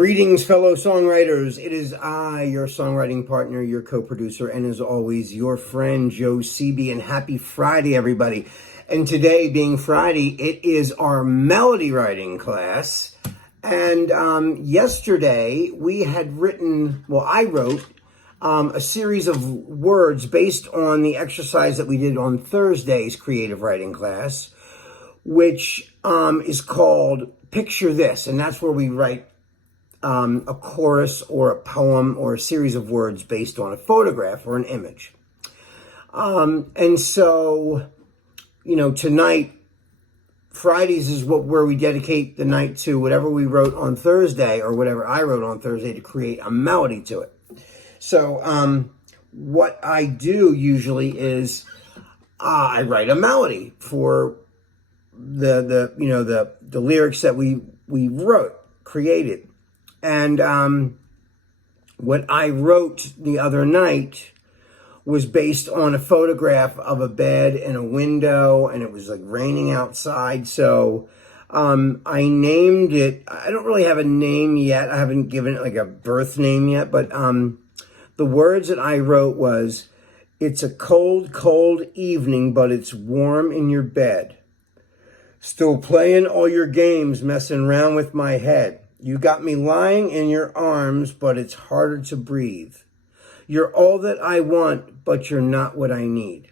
Greetings, fellow songwriters. It is I, your songwriting partner, your co-producer, and as always, your friend, Joe Sebi, and happy Friday, everybody. And today, being Friday, it is our melody writing class. And yesterday, we had written, well, I wrote a series of words based on the exercise that we did on Thursday's creative writing class, which is called Picture This. And that's where we write a chorus or a poem or a series of words based on a photograph or an image. And so, tonight, Fridays is where we dedicate the night to whatever we wrote on Thursday or whatever I wrote on Thursday to create a melody to it. So what I do usually is I write a melody for the lyrics that we created. And what I wrote the other night was based on a photograph of a bed and a window, and it was like raining outside. So I named it. I don't really have a name yet. I haven't given it like a birth name yet, but the words that I wrote was, "It's a cold, cold evening, but it's warm in your bed. Still playing all your games, messing around with my head. You got me lying in your arms, but it's harder to breathe. You're all that I want, but you're not what I need."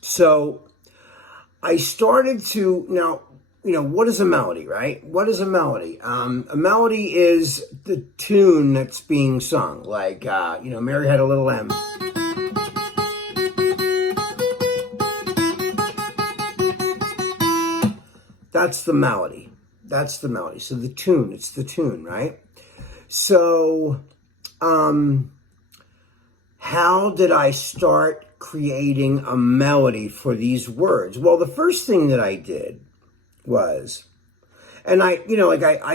So I started to, now, what is a melody, right? What is a melody? A melody is the tune that's being sung. Like, Mary Had a Little Lamb. That's the melody. That's the melody. So the tune, it's the tune, right? So, how did I start creating a melody for these words? Well, the first thing that I did was, and I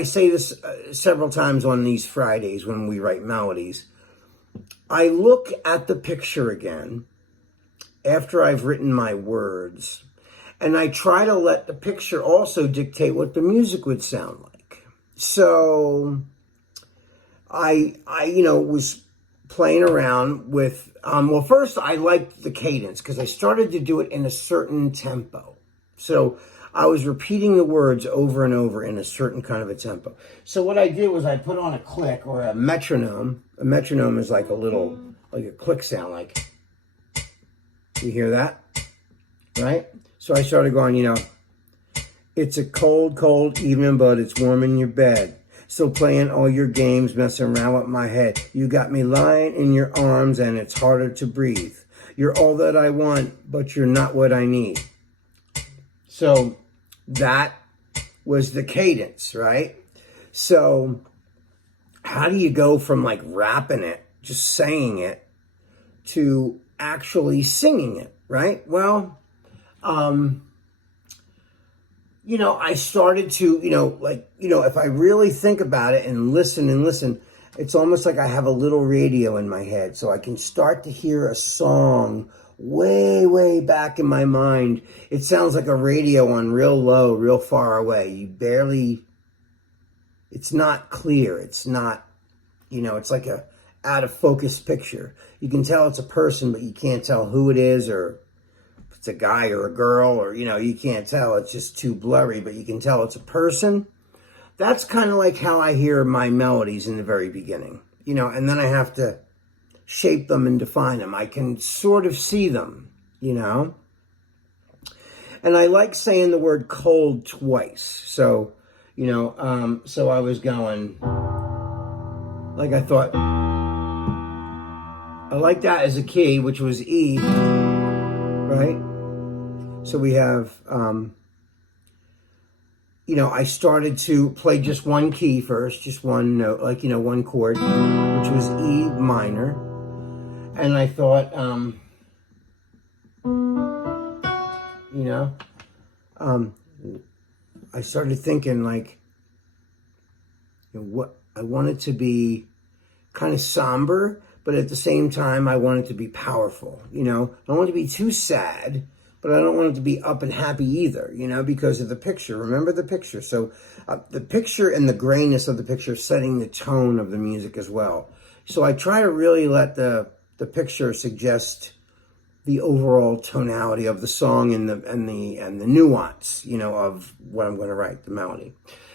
say this several times on these Fridays when we write melodies, I look at the picture again after I've written my words, and I try to let the picture also dictate what the music would sound like. So I was playing around with, well, first I liked the cadence because I started to do it in a certain tempo. So I was repeating the words over and over in a certain kind of a tempo. So what I did was I put on a click or a metronome. A metronome is like a click sound, like, you hear that, right? So I started going, "It's a cold, cold evening, but it's warm in your bed. Still playing all your games, messing around with my head. You got me lying in your arms, and it's harder to breathe. You're all that I want, but you're not what I need." So that was the cadence, right? So how do you go from like rapping it, just saying it, to actually singing it, right? Well, I started to, if I really think about it and listen, it's almost like I have a little radio in my head. So I can start to hear a song way, way back in my mind. It sounds like a radio on real low, real far away. It's not clear. It's not, it's like a out of focus picture. You can tell it's a person, but you can't tell who it is or it's a guy or a girl, or, you can't tell. It's just too blurry, but you can tell it's a person. That's kind of like how I hear my melodies in the very beginning, and then I have to shape them and define them. I can sort of see them, and I like saying the word cold twice. So, so I was going, like I thought, I like that as a key, which was E, right? So we have, I started to play just one key first, just one note, like, one chord, which was E minor. And I thought, I started thinking like, what I wanted to be kind of somber, but at the same time, I wanted to be powerful. I don't want to be too sad, but I don't want it to be up and happy either, you know, because of the picture. Remember the picture. So the picture and the grayness of the picture setting the tone of the music as well. So I try to really let the picture suggest the overall tonality of the song and the nuance, you know, of what I'm going to write, the melody.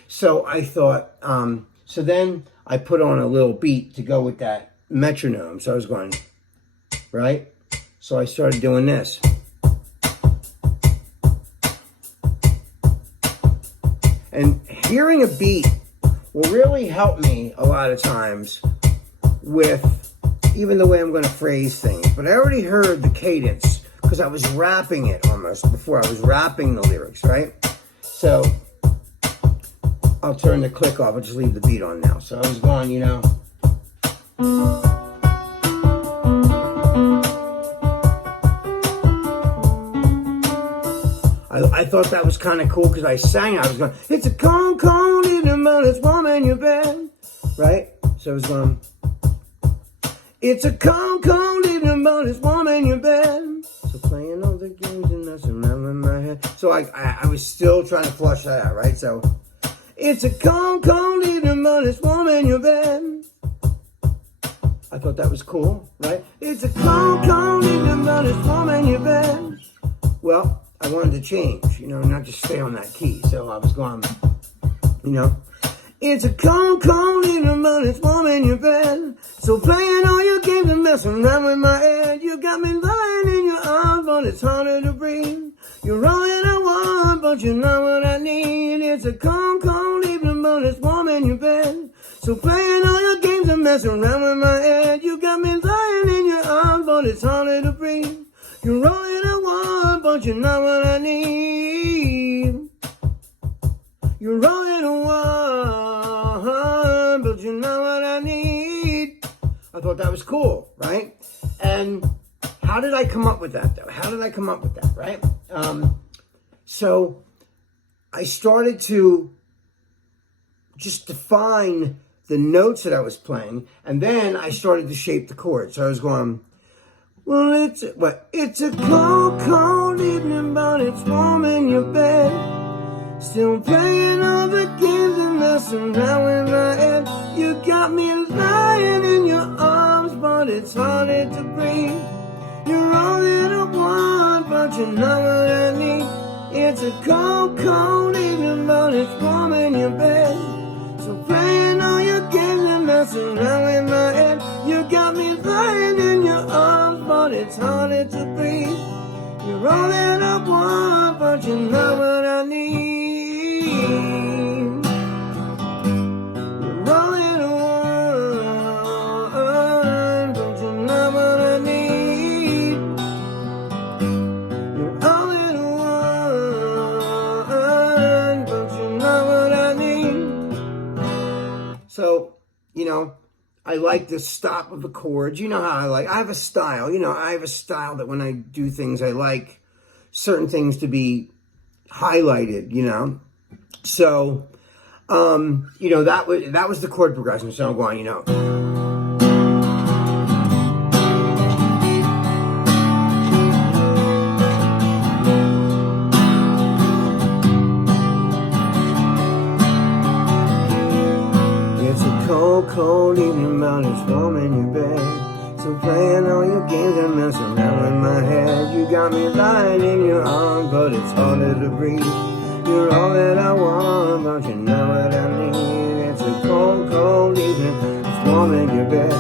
So I thought, so then I put on a little beat to go with that metronome. So I was going, right? So I started doing this. And hearing a beat will really help me a lot of times with even the way I'm going to phrase things. But I already heard the cadence because I was rapping it almost before I was rapping the lyrics, right? So I'll turn the click off. I'll just leave the beat on now. So I was going, you know. I thought that was kind of cool because I sang. I was going, it's a cold, cold evening, but it's warm in your bed, right? So I was going, it's a cold, cold evening, but it's warm in your bed. So playing all the games and messing around in my head. So I was still trying to flush that out, right? So it's a cold, cold evening, but it's warm in your bed. I thought that was cool, right? It's a cold, cold evening, but it's warm in your bed. Well, I wanted to change, you know, not just stay on that key. So I was going, you know, it's a cold, cold evening, but it's warm in your bed. So playing all your games and messing around with my head. You got me lying in your arms, but it's harder to breathe. You're all that I want, but you're not what I need. It's a cold, cold evening, but it's warm in your bed. So playing all your games and messing around with my head. You got me lying in your arms, but it's harder to breathe. You're all that I want, but you're not what I need. You're all that I want, but you're not what I need. I thought that was cool, right? And how did I come up with that, though? How did I come up with that, right? So I started to just define the notes that I was playing, and then I started to shape the chords. So I was going, well, it's a cold, cold evening, but it's warm in your bed. Still playing all the games and messing around with my head. You got me lying in your arms, but it's harder to breathe. You're all that I want, but you're not what I need. It's a cold, cold evening, but it's warm in your bed. So playing all your games and messing around with my head. You got me lying in your arms, but it's harder to breathe. You're all that I want, but you're not what I need. You're all that I want, but you're not what I need. You're all that I want, but you're not what I need. So, you know, I like the stop of the chords. You know how I have a style. You know, I have a style that when I do things, I like certain things to be highlighted, you know. So, you know, that was the chord progression. So I'm going, you know. Cold evening, but it's warm in your bed. So playing all your games and messing around with my head. You got me lying in your arms, but it's harder to breathe. You're all that I want, but you're not what I need. It's a cold, cold evening, it's warm in your bed.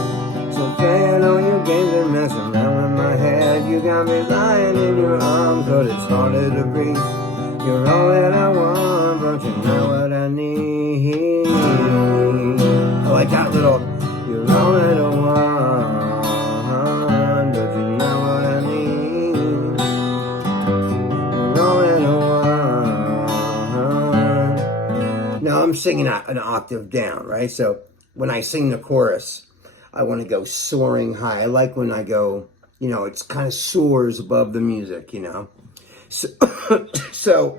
So playing all your games and messing around with my head. You got me lying in your arms, but it's harder to breathe. You're all that I want, but you're not what I need. Like that little, you're all that I want, but you're not what I need. You're all that I want. Now I'm singing an octave down, right? So when I sing the chorus, I want to go soaring high. I like when I go, you know, it's kind of soars above the music, you know. So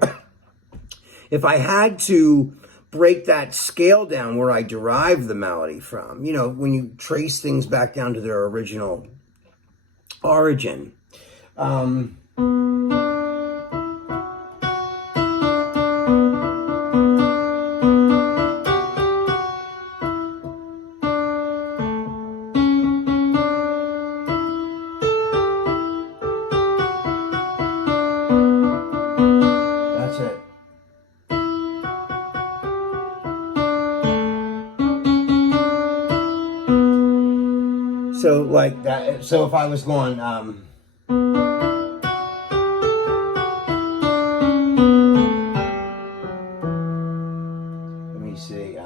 if I had to break that scale down where I derive the melody from, you know, when you trace things back down to their original origin. So like that. So if I was going, let me see,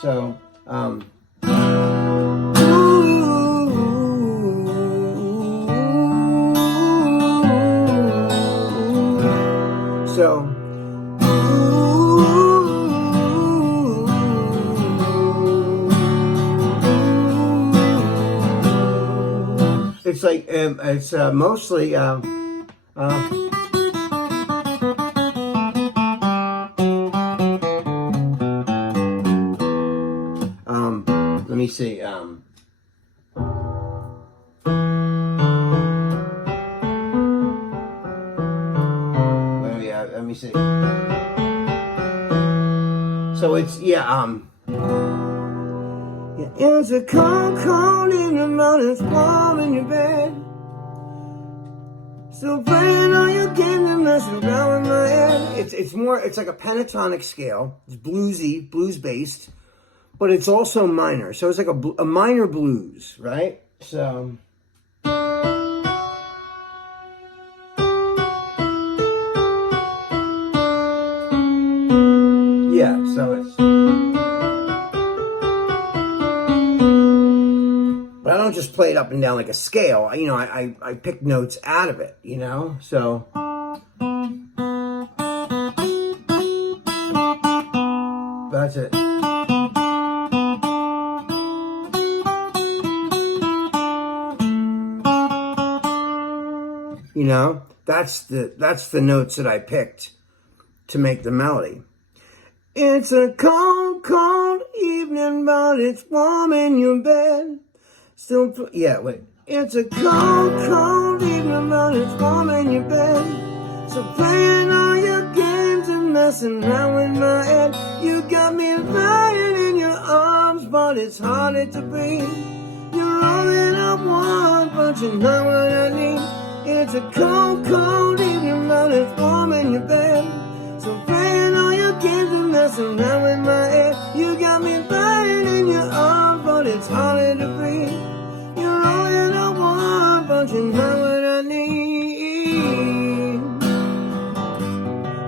so, so, it's like, it's mostly, let me see, let me see. So it's, yeah, it's a cold, cold evening, but it's warm in your bed. Still playing all your games and messing around with my head. It's more, it's like a pentatonic scale. It's bluesy, blues based, but it's also minor. So it's like a minor blues, right? So. Yeah, so it's. But I don't just play it up and down like a scale. You know, I pick notes out of it, you know? So. That's it. You know? That's the notes that I picked to make the melody. It's a cold, cold evening, but it's warm in your bed. Still, yeah, wait. It's a cold, cold evening, but it's warm in your bed. So playing all your games and messing around with my head. You got me lying in your arms, but it's harder to breathe. You're all that I want, but you're not what I need. It's a cold, cold evening, but it's warm in your bed. So playing all your games and messing around with my head. You got me lying in your arms, but it's harder to breathe. You're all that I want, but you're not what I need.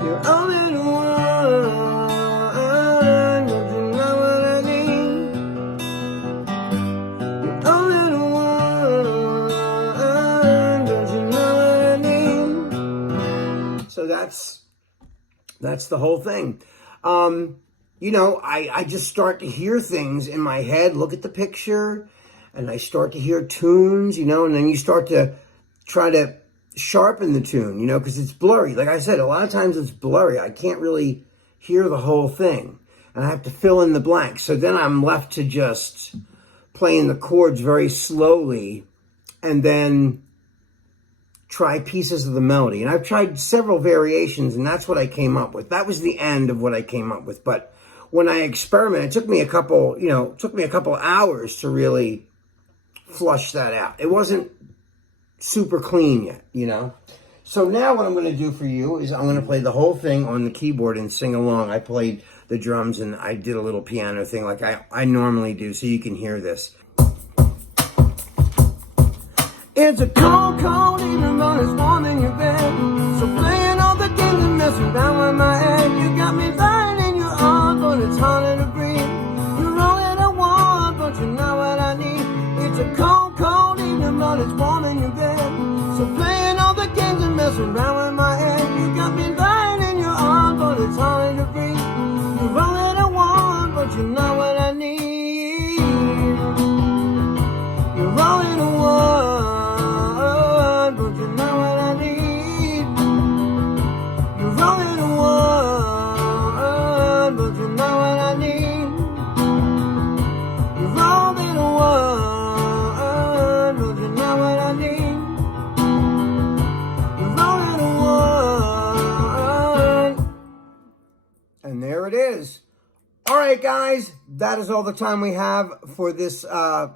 You're all that I want, but you're not what I need. You're all that I want, but you're not what I need. So that's the whole thing. You know, I just start to hear things in my head, look at the picture, and I start to hear tunes, you know, and then you start to try to sharpen the tune, you know, because it's blurry. Like I said, a lot of times it's blurry. I can't really hear the whole thing, and I have to fill in the blanks. So then I'm left to just playing the chords very slowly and then try pieces of the melody. And I've tried several variations, and that's what I came up with. That was the end of what I came up with. But when I experimented, it took me a couple hours to really flush that out. It wasn't super clean yet, you know? So now what I'm going to do for you is I'm going to play the whole thing on the keyboard and sing along. I played the drums and I did a little piano thing like I normally do, so you can hear this. It's a cold, cold evening, but it's warm in your bed. So playing all the games and messing around with my head. You got me lying in your arms, but it's harder to breathe. You're all that I want, but you're not what I need. It's a cold, cold evening, but it's warm in your bed. So playing all the games and messing around with my head. You got me lying in your arms, but it's harder to breathe. You're all that I want, but you're not what I need. You're all that I want. And there it is. All right, guys, that is all the time we have for this for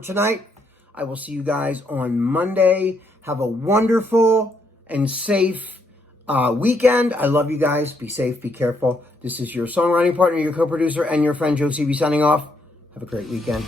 tonight. I will see you guys on Monday. Have a wonderful and safe weekend. I love you guys. Be safe, be careful. This is your songwriting partner, your co-producer, and your friend Joe CB signing off. Have a great weekend.